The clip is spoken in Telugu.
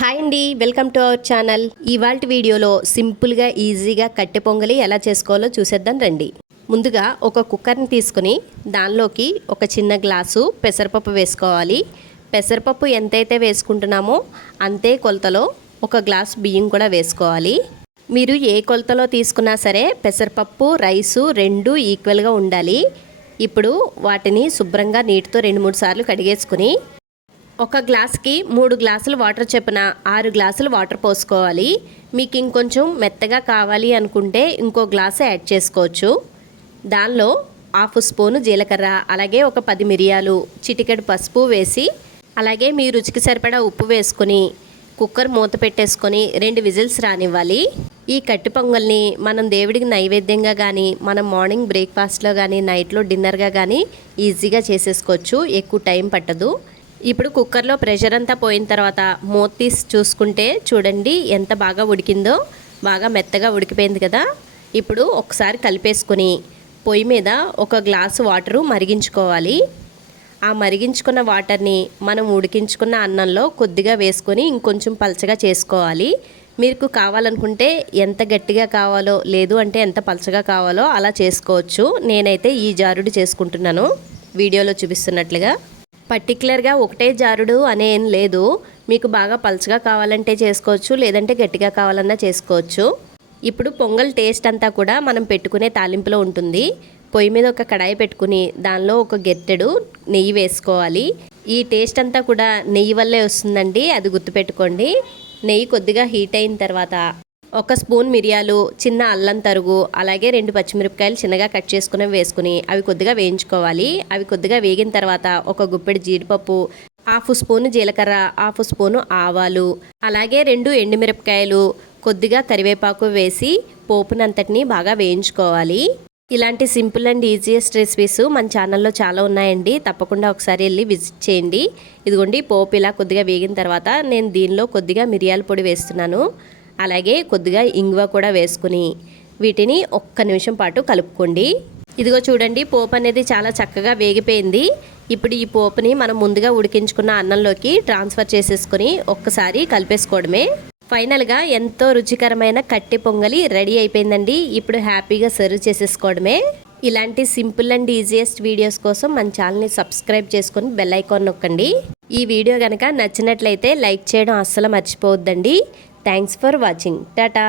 హాయ్ అండి వెల్కమ్ టు అవర్ ఛానల్. ఇవాళ వీడియోలో సింపుల్గా ఈజీగా కట్టె పొంగలి ఎలా చేసుకోవాలో చూసేద్దాం రండి. ముందుగా ఒక కుక్కర్ని తీసుకుని దానిలోకి ఒక చిన్న గ్లాసు పెసరపప్పు వేసుకోవాలి. పెసరపప్పు ఎంతైతే వేసుకుంటున్నామో అంతే కొలతలో ఒక గ్లాస్ బియ్యం కూడా వేసుకోవాలి. మీరు ఏ కొలతలో తీసుకున్నా సరే పెసరపప్పు రైసు రెండు ఈక్వల్గా ఉండాలి. ఇప్పుడు వాటిని శుభ్రంగా నీటితో రెండు మూడు సార్లు కడిగేసుకుని ఒక గ్లాస్కి మూడు గ్లాసులు వాటర్ చొప్పున ఆరు గ్లాసులు వాటర్ పోసుకోవాలి. మీకు ఇంకొంచెం మెత్తగా కావాలి అనుకుంటే ఇంకో గ్లాస్ యాడ్ చేసుకోవచ్చు. దానిలో హాఫ్ స్పూను జీలకర్ర అలాగే ఒక పది మిరియాలు చిటికెడు పసుపు వేసి అలాగే మీ రుచికి సరిపడా ఉప్పు వేసుకొని కుక్కర్ మూత పెట్టేసుకొని రెండు విజిల్స్ రానివ్వాలి. ఈ కట్టి పొంగల్ని మనం దేవుడికి నైవేద్యంగా కానీ మనం మార్నింగ్ బ్రేక్ఫాస్ట్లో కానీ నైట్లో డిన్నర్గా కానీ ఈజీగా చేసేసుకోవచ్చు. ఎక్కువ టైం పట్టదు. ఇప్పుడు కుక్కర్లో ప్రెషర్ అంతా పోయిన తర్వాత మూత తీసి చూసుకుంటే చూడండి ఎంత బాగా ఉడికిందో బాగా మెత్తగా ఉడికిపోయింది కదా. ఇప్పుడు ఒకసారి కలిపేసుకొని పొయ్యి మీద ఒక గ్లాసు వాటరు మరిగించుకోవాలి. ఆ మరిగించుకున్న వాటర్ని మనం ఉడికించుకున్న అన్నంలో కొద్దిగా వేసుకొని ఇంకొంచెం పలచగా చేసుకోవాలి. మీకు కావాలనుకుంటే ఎంత గట్టిగా కావాలో లేదు అంటే ఎంత పలచగా కావాలో అలా చేసుకోవచ్చు. నేనైతే ఈ జారుడు చేసుకుంటున్నాను. వీడియోలో చూపిస్తున్నట్లుగా. పర్టికులర్గా ఒకటే జారుడు అనే ఏం లేదు. మీకు బాగా పలుచగా కావాలంటే చేసుకోవచ్చు లేదంటే గట్టిగా కావాలన్నా చేసుకోవచ్చు. ఇప్పుడు పొంగల్ టేస్ట్ అంతా కూడా మనం పెట్టుకునే తాలింపులో ఉంటుంది. పొయ్యి మీద ఒక కడాయి పెట్టుకుని దానిలో ఒక గెట్టెడు నెయ్యి వేసుకోవాలి. ఈ టేస్ట్ అంతా కూడా నెయ్యి వల్లే వస్తుందండి అది గుర్తుపెట్టుకోండి. నెయ్యి కొద్దిగా హీట్ అయిన తర్వాత ఒక స్పూన్ మిరియాలు చిన్న అల్లం తరుగు అలాగే రెండు పచ్చిమిరపకాయలు చిన్నగా కట్ చేసుకుని వేసుకుని అవి కొద్దిగా వేయించుకోవాలి. అవి కొద్దిగా వేగిన తర్వాత ఒక గుప్పెడు జీడిపప్పు హాఫ్ స్పూను జీలకర్ర హాఫ్ స్పూను ఆవాలు అలాగే రెండు ఎండుమిరపకాయలు కొద్దిగా కరివేపాకు వేసి పోపునంతటిని బాగా వేయించుకోవాలి. ఇలాంటి సింపుల్ అండ్ ఈజియెస్ట్ రెసిపీస్ మన ఛానల్లో చాలా ఉన్నాయండి. తప్పకుండా ఒకసారి వెళ్ళి విజిట్ చేయండి. ఇదిగోండి పోపు ఇలా కొద్దిగా వేగిన తర్వాత నేను దీనిలో కొద్దిగా మిరియాల పొడి వేస్తున్నాను. అలాగే కొద్దిగా ఇంగువ కూడా వేసుకుని వీటిని ఒక్క నిమిషం పాటు కలుపుకోండి. ఇదిగో చూడండి పోపు అనేది చాలా చక్కగా వేగిపోయింది. ఇప్పుడు ఈ పోపుని మనం ముందుగా ఉడికించుకున్న అన్నంలోకి ట్రాన్స్ఫర్ చేసేసుకొని ఒక్కసారి కలిపేసుకోవడమే. ఫైనల్గా ఎంతో రుచికరమైన కట్టి పొంగలి రెడీ అయిపోయిందండి. ఇప్పుడు హ్యాపీగా సర్వ్ చేసేసుకోవడమే. ఇలాంటి సింపుల్ అండ్ ఈజియెస్ట్ వీడియోస్ కోసం మన ఛానల్ని సబ్స్క్రైబ్ చేసుకొని బెల్ ఐకాన్ నొక్కండి. ఈ వీడియో కనుక నచ్చినట్లయితే లైక్ చేయడం అస్సలు మర్చిపోవద్దండి. Thanks for watching Tata